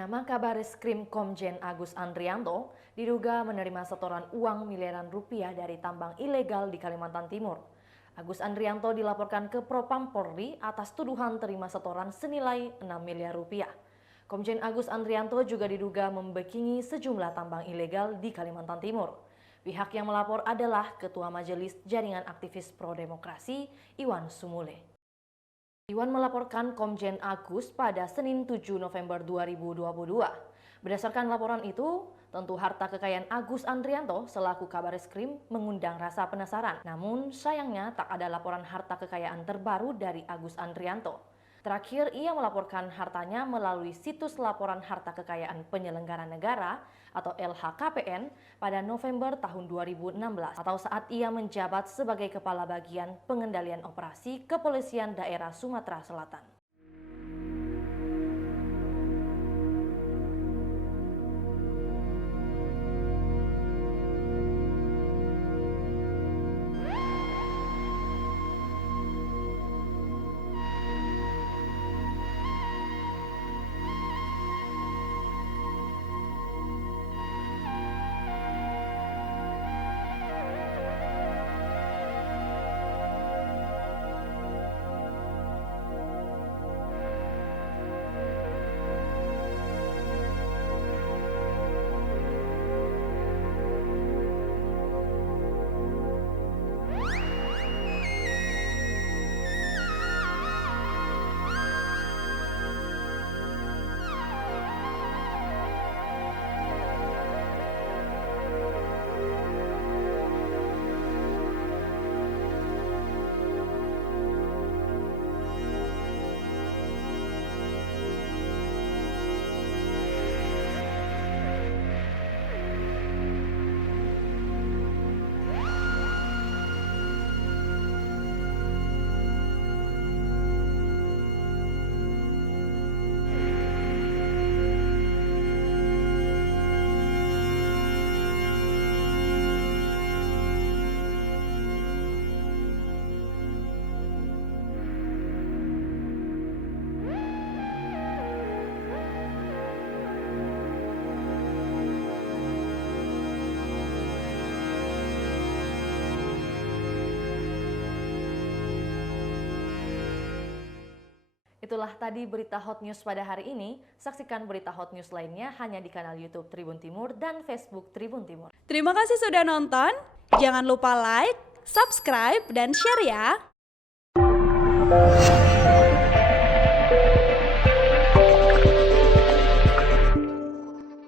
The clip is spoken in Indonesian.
Nama Kabareskrim Komjen Agus Andrianto diduga menerima setoran uang miliaran rupiah dari tambang ilegal di Kalimantan Timur. Agus Andrianto dilaporkan ke Propam Polri atas tuduhan terima setoran senilai 6 miliar rupiah. Komjen Agus Andrianto juga diduga membekingi sejumlah tambang ilegal di Kalimantan Timur. Pihak yang melapor adalah Ketua Majelis Jaringan Aktivis Pro Demokrasi, Iwan Sumule. Iwan melaporkan Komjen Agus pada Senin 7 November 2022. Berdasarkan laporan itu, tentu harta kekayaan Agus Andrianto selaku Kabareskrim mengundang rasa penasaran. Namun sayangnya tak ada laporan harta kekayaan terbaru dari Agus Andrianto. Terakhir, ia melaporkan hartanya melalui situs laporan harta kekayaan penyelenggara negara atau LHKPN pada November tahun 2016 atau saat ia menjabat sebagai Kepala Bagian Pengendalian Operasi Kepolisian Daerah Sumatera Selatan. Itulah tadi berita Hot News pada hari ini. Saksikan berita Hot News lainnya hanya di kanal YouTube Tribun Timur dan Facebook Tribun Timur. Terima kasih sudah nonton. Jangan lupa like, subscribe, dan share ya.